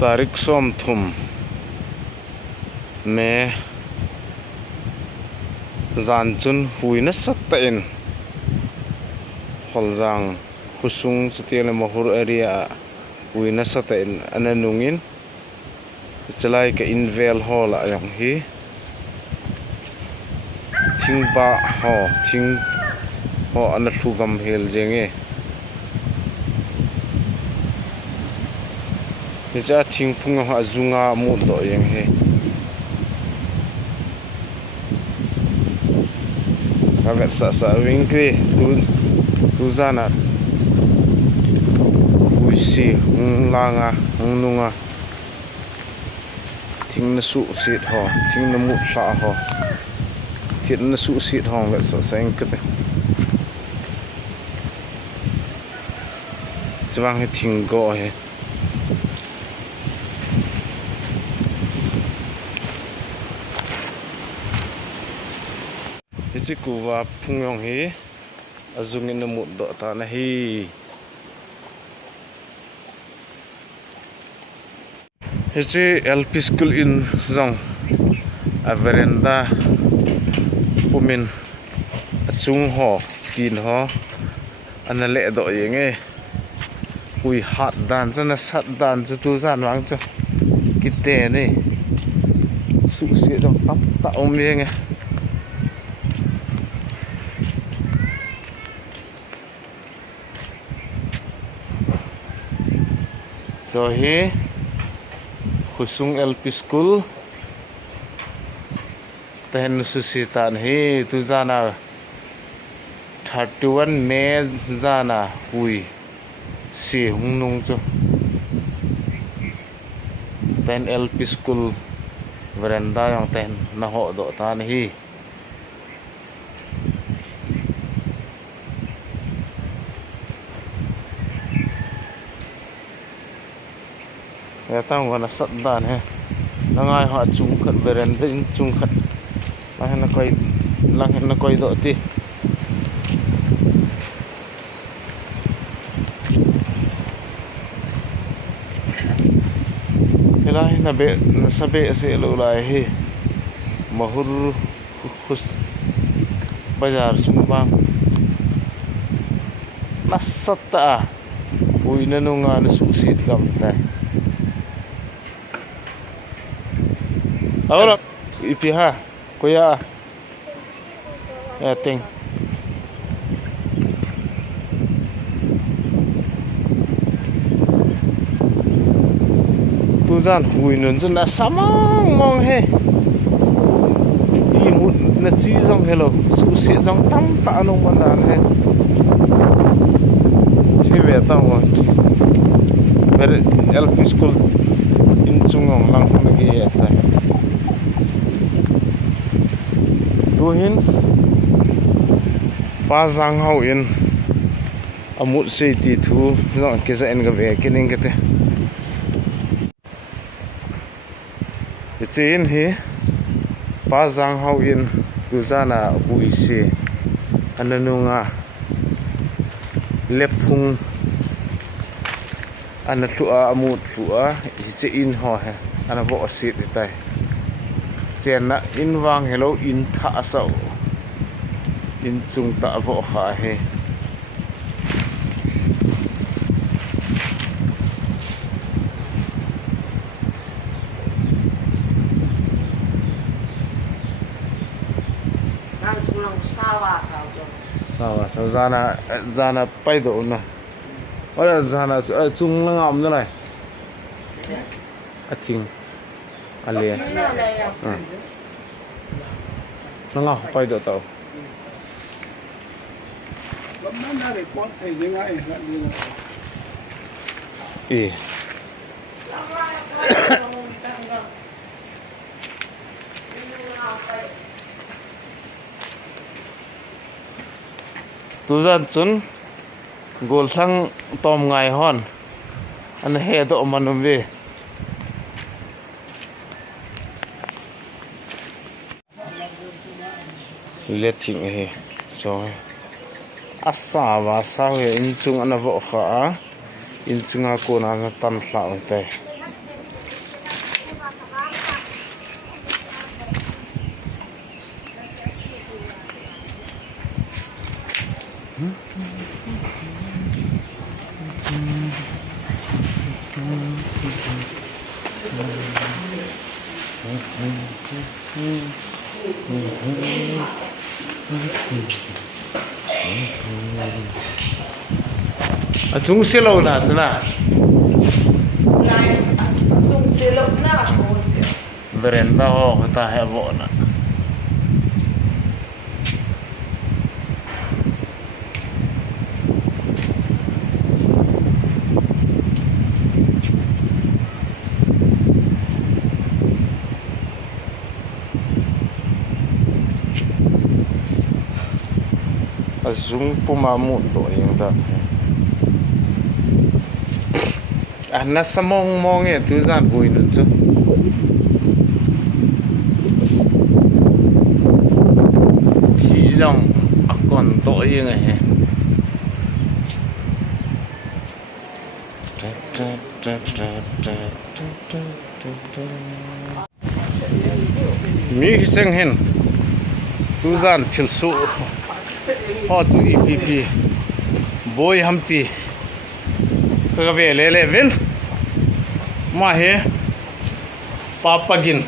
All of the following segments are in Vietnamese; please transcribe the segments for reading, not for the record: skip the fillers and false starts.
tarik som thum me zan chun huina satta in kholzang khusung chutiang mahur area huina satta in ananungin chalai ka invel hol ayang hi thingba ho thing ho ana thugam hel jengeIja ting punga azunga mu do yang he kavet sa wingkri tu zana uisi langa nunga ting na su sit ho ting na mu sa ho thit na su sit ho vet sa ingkte chwang he ting go he Isi kuwa pungyong hi azungin na mut do ta na hi Isi LP school in zong a veranda pumin achung ho tin ho anale do yenge ui hat dan chana sat dan chu tu zan wang cha kite ni su si dong tap ta om yenge So here, khusung LP school, tehen susitan he tu zana 31 May zana hui si hungnung cho ten LP school veranda yang ten na ho do tan hi ya tao còn là sẵn đàn he nó ngay họ chung khẩn về đến đến chung khẩn lăng nó quay độ ti thế này là bệ nó sẽ bệ sẽ lộ lại he mahur khus bazar sumbang nasata ui na nunga na susit kam ta Ahora, ipiha, kuya, ting. Tu zan hui nun zun na samang mong he. Imut na chi zong hello, su si zong tam ta nong mandan he. Chi ve ta mo. Ber LP school in chungong lang lagi ta. Tuhin pa zang hau in amut se ti thu no ke za en ga ve kening kete chen hi pa zang hau in tu zana hui se ananunga lephung anathua amut thua che in ho he anabo sit tai chen na in wang hello in tha sao in chung ta vo kha he nang chung lang sawa sao zana pai do na ora zana chung lang am na lai a thing ale nó ngọc quay được tàu ý tu dân chun gol thang tom ngày hon anh he độ mà nôm về let thing he cho asa wa sao in chung ana vo kha in chunga ko na tan hlau te chúng sẽ lâu nè chứ nào Này, sung sẽ lộn na veranda ho ta hay vợ nè zoom pumamu to yung ta nasa mong e tu zan hui nun chu chỉ dòng còn tội như này mi sang hen tu zan thil su ho tu EPP boy hamti ka ve le level ma he papagin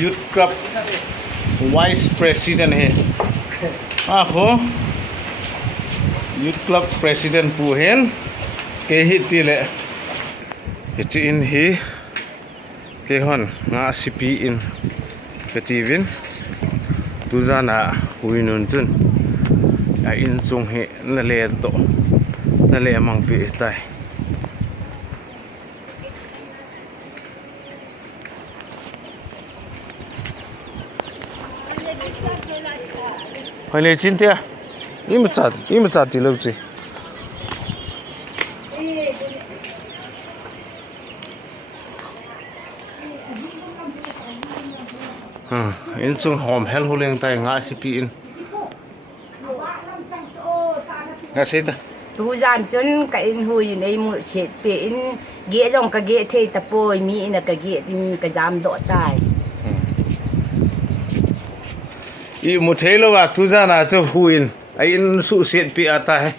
youth club vice president he ho youth club president pu hen ke hi ti le ke chi in hi ke hon nga cp in ke chi vin tu zana huinun tun a in chung he na le to na le mang pi tai hồi này chín tia im chặt thì lâu chứ in chung hòm hel hồ lên tay ngã cp in ngã xí ta tu gian chân cái hui này một chết bị in ghé dòng cái ghé thế tập bôi mi là cái ghé tin cái giam độ tài i một thế lo à tu ra là cho huin ai in su set pi ata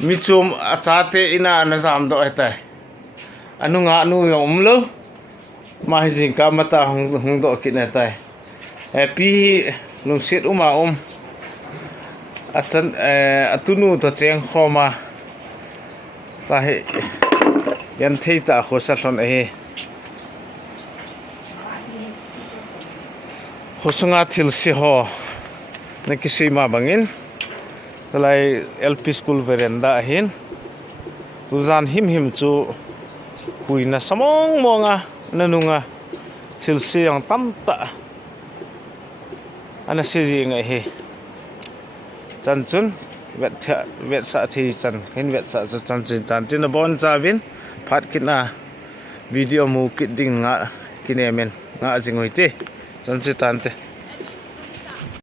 mi chum achate ina na jam do eta anu nga anu yom lo ma hi jing ka mata hung do kin eta pi nung set uma achan atunu to cheng khoma ta he yan thei ta kho sa thon he khosunga thilsi ho na kisima bangin talai LP school veranda hin tuzan him chu puina samong monga nanunga thilsi yang tamta ana seji ngai he chan chun vet sa thi chan hin vet sa chan chin tan tin bon cha vin phat kina video mu kit ding nga kinemen nga jingoi te chan chi tan te